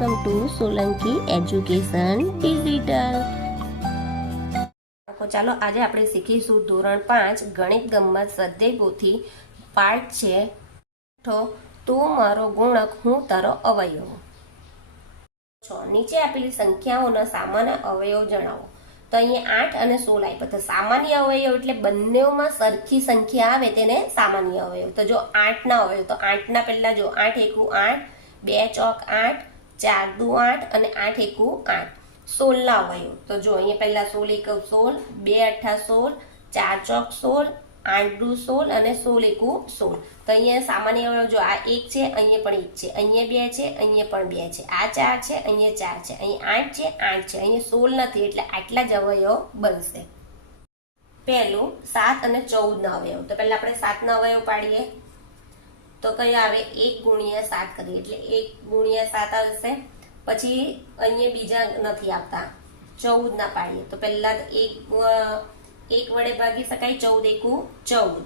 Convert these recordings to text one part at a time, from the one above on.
Welcome to Solanki education digital. ચાલો આજે આપણે શીખીશું ધોરણ 5 ગણિત ગમ્મત સ્વાધ્યાય પોથી પાઠ છે તો તું મારો ગુણક હું તારો અવયવ। નીચે આપેલી સંખ્યાઓના સામાન્ય અવયવ જણાવો। તો અહીંયા 8 અને 16 આપ્યા તો સામાન્ય અવયવ એટલે બંનેમાં સરખી સંખ્યા આવે તેને સામાન્ય અવયવ। તો જો 8 ના અવયવ તો 8 ના પહેલા જો 8 એકુ 8 2 ચોક 8 4 દુ 8 અને 8 એકુ 8 16 ના અવયવ તો જો અહીંયા પહેલા 16 એકુ 16 2 અઠ્ઠા 16 4 ચોક 16 8 દુ 16 અને 16 એકુ 16 તો અહીંયા સામાન્ય અવયવ જો આ 1 છે અહીંયા પણ 1 છે અહીંયા 2 છે અહીંયા પણ 2 છે આ 4 છે અહીંયા 4 છે અહીંયા 8 છે 8 છે અહીંયા 16 નથી એટલે આટલા જ અવયવ બનશે। પહેલું 7 અને 14 ના અવયવ તો પહેલા આપણે 7 ના અવયવ પાડીએ તો કયો આવે 1 ગુણ્યા 7 કરીએ એટલે 1 ગુણ્યા 7 આવશે। પછી અહીંયા બીજા નથી આવતા 14 ના પાડીએ તો પહેલા 1 વડે ભાગી શકાય 14 એકુ 14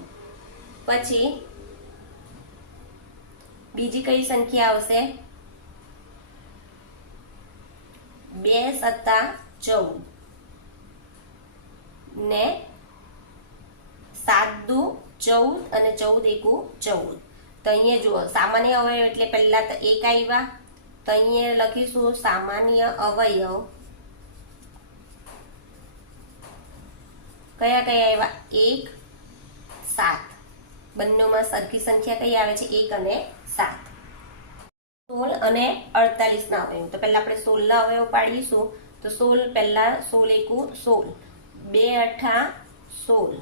પછી બીજી કઈ સંખ્યા આવશે 2 સત્તા 14 ને 7 દુ 14 અને 14 એકુ 14 તો અહીંયા જુઓ સામાન્ય અવયવ એટલે પહેલા તો 1 આવ્યા તો અહીંયા લખીશું સામાન્ય અવયવ કયા કયા આવ્યા 1 7 બંનેમાં સરખી સંખ્યા કઈ આવે છે 1 અને 7। 16 અને 48 ના અવયવ તો પહેલા આપણે 16 ના અવયવ પાડીશું તો 16 પહેલા 16 એકુ 16 2 અઠ્ઠા 16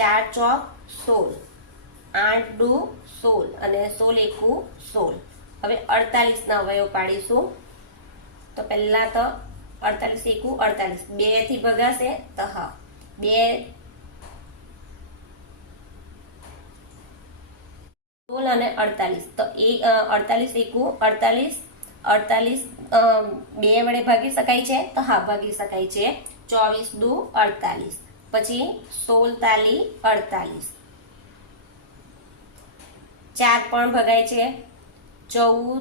4 ચોક 16 8 દુ 16 અને 16 એકુ 16 હવે 48 ના અવયવ પાડીશું તો પહેલા તો 48 એકુ 48 2 થી ભગાશે તો હા 2 16 અને 48 તો 48 એકુ 48 48 2 વડે ભાગી શકાય છે તો હા ભાગી શકાય છે 24 દુ 48 પછી 16 તાલી 48 4 પણ ભગાય છે 14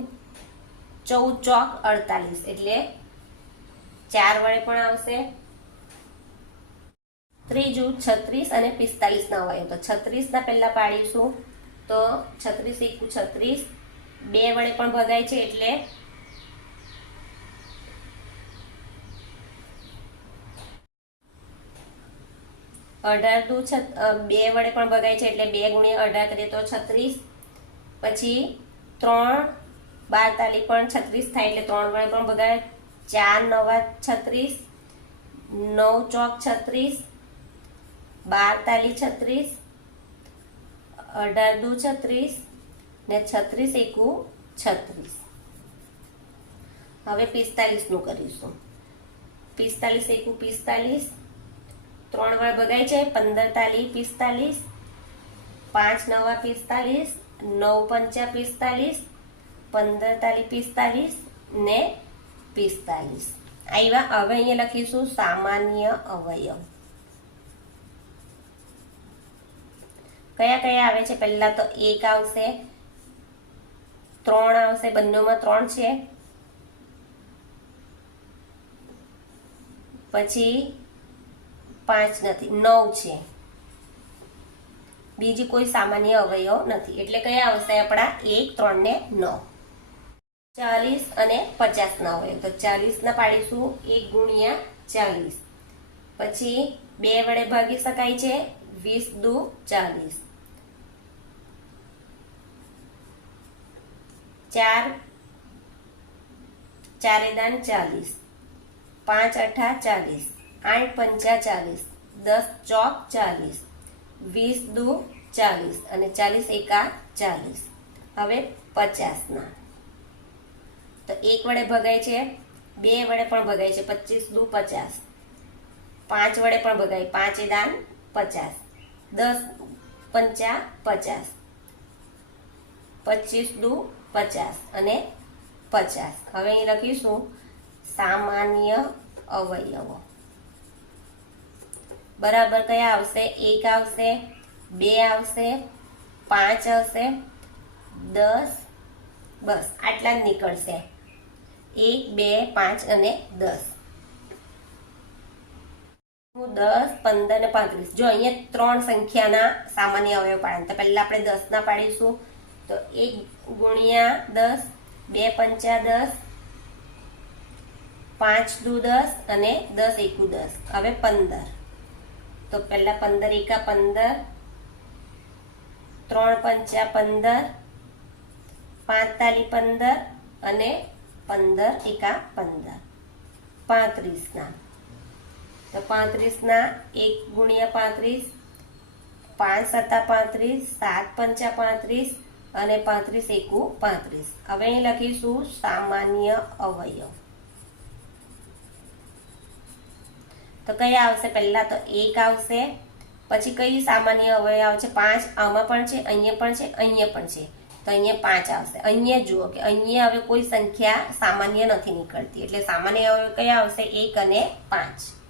ચોક 48 એટલે 4 વડે પણ આવશે। ત્રીજું 36 અને 45 ના અવયવ તો 36 ના પહેલા પાડીશું તો 36 એકુ 36 2 વડે પણ ભગાય છે એટલે 18 દુ 2 વડે પણ ભગાય છે એટલે 2 ગુણ્યા 18 કરીએ તો 36 પછી 3 12 તાલી પણ 36 થાય એટલે 3 વડે પણ ભગાય 4 નવા 36 9 ચોક 36 12 તાલી 36 18 દુ 36 ને 36 એકુ 36। હવે 45 નું કરીશું 45 એકુ 45 3 વડે ભગાય છે 15 તાલી 45 5 નવા 45 9 પંચા 45 15 તાલી 45 ને 45 આવ્યા। હવે અહીંયા લખીશું સામાન્ય અવયવ કયા કયા આવે છે પહેલા તો 1 આવશે 3 આવશે બંનેમાં 3 છે પછી 5 નથી 9 છે બીજી કોઈ સામાન્ય અવયવ નથી એટલે કયા આવશે આપણા 1 3 ને 9। 40 અને 50 ના અવયવ તો 40 ના પાડીશું 1 ગુણ્યા 40 પછી 2 વડે ભાગી શકાય છે 20 દુ 40 4 4 દાન 40 5 અઠ્ઠા 40 8 પંચા 40 10 ચોક 40 20 દુ 40 અને 40 એકા 40 હવે 50 ના તો 1 વડે ભગાય છે 2 વડે પણ ભગાય છે 25 દુ 50 5 વડે પણ ભગાય 5 દાન 50 10 પંચા 50 25 દુ 50 અને 50 હવે અહીં લખીશું સામાન્ય અવયવો બરાબર કયા આવશે 1 આવશે 2 આવશે 5 આવશે 10 બસ આટલા જ નીકળશે। 1 2 5 અને 10. 10 15 ને 35. જો અહીંયા 3 સંખ્યાના સામાન્ય અવયવ પાડે તો પહેલા આપણે 10 ના પાડીશું. તો 1 ગુણ્યા 10, 2 પંચા 10, 5 દુ 10 અને 10 એકુ 10. હવે 15. તો પહેલા 15 એકા 15, 3 પંચા 15, 5 તાલી 15 અને 15 એકા 15. 35 ના. તો 35 ના 1 ગુણ્યા 35, 5 સત્તા 35, 7 પંચા 35 અને 35 એકુ 35. હવે અહીં લખીશું સામાન્ય અવયવ. તો કયા આવશે? પહેલા તો 1 આવશે, પછી કઈ સામાન્ય અવયવ આવશે? 5. આમાં પણ છે, અહીંયા પણ છે, અહીંયા પણ છે. તો અહીંયા 5 આવશે. અહીંયા જુઓ કે અહીંયા હવે કોઈ સંખ્યા સામાન્ય નથી નીકળતી, એટલે સામાન્ય અવયવ કયા આવશે? 1 અને 5.